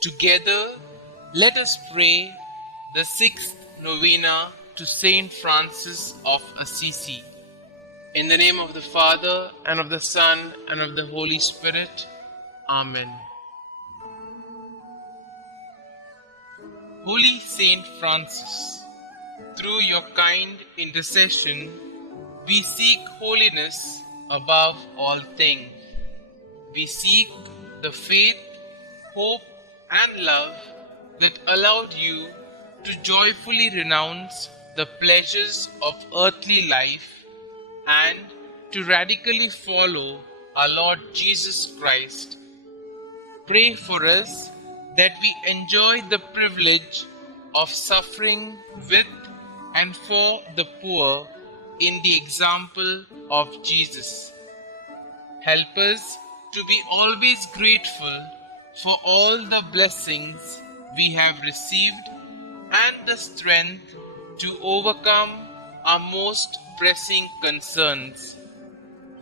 Together, let us pray the sixth Novena to St Francis of Assisi. In the name of the Father, and of the Son, and of the Holy Spirit. Amen. Holy Saint Francis, through your kind intercession, we seek holiness above all things. We seek the faith, hope, and love that allowed you to joyfully renounce the pleasures of earthly life and to radically follow our Lord Jesus Christ. Pray for us that we enjoy the privilege of suffering with and for the poor in the example of Jesus. Help us to be always grateful for all the blessings we have received and the strength to overcome our most pressing concerns.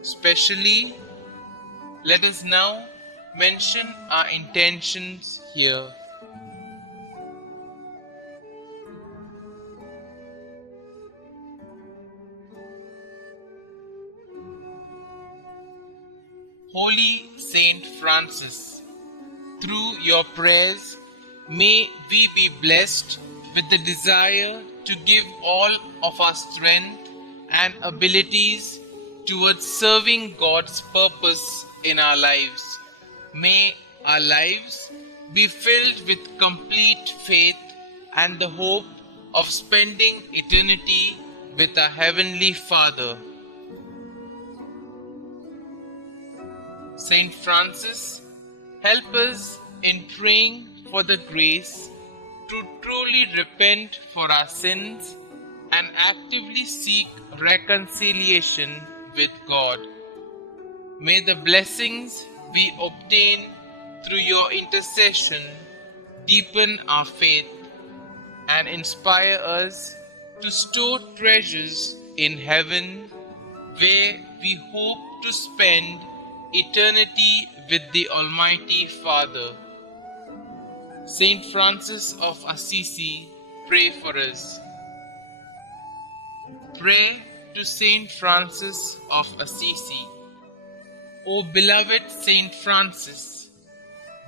Especially, let us now mention our intentions here. Holy Saint Francis, through your prayers, may we be blessed with the desire to give all of our strength and abilities towards serving God's purpose in our lives. May our lives be filled with complete faith and the hope of spending eternity with our Heavenly Father. Saint Francis, help us in praying for the grace to truly repent for our sins and actively seek reconciliation with God. May the blessings we obtain through your intercession deepen our faith and inspire us to store treasures in heaven, where we hope to spend eternity with the Almighty Father. St Francis of Assisi, pray for us. Pray to St Francis of Assisi. O beloved St Francis,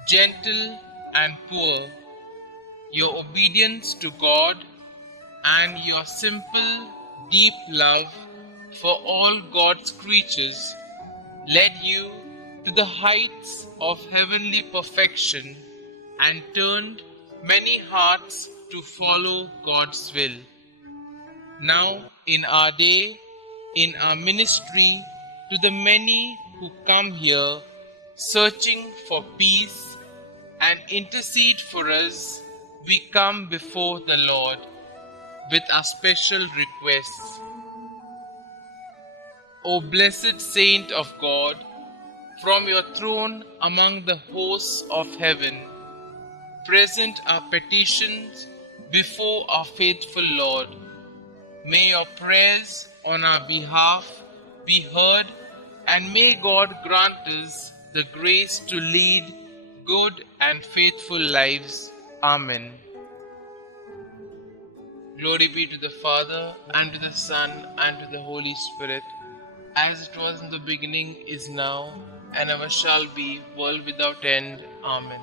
gentle and poor, your obedience to God and your simple, deep love for all God's creatures led you to the heights of heavenly perfection and turned many hearts to follow God's will. Now, in our day, in our ministry, to the many who come here searching for peace and intercede for us, we come before the Lord with our special requests. O blessed Saint of God, from your throne among the hosts of heaven, present our petitions before our faithful Lord. May your prayers on our behalf be heard, and may God grant us the grace to lead good and faithful lives. Amen. Glory be to the Father, and to the Son, and to the Holy Spirit, as it was in the beginning, is now, and ever shall be, world without end. Amen.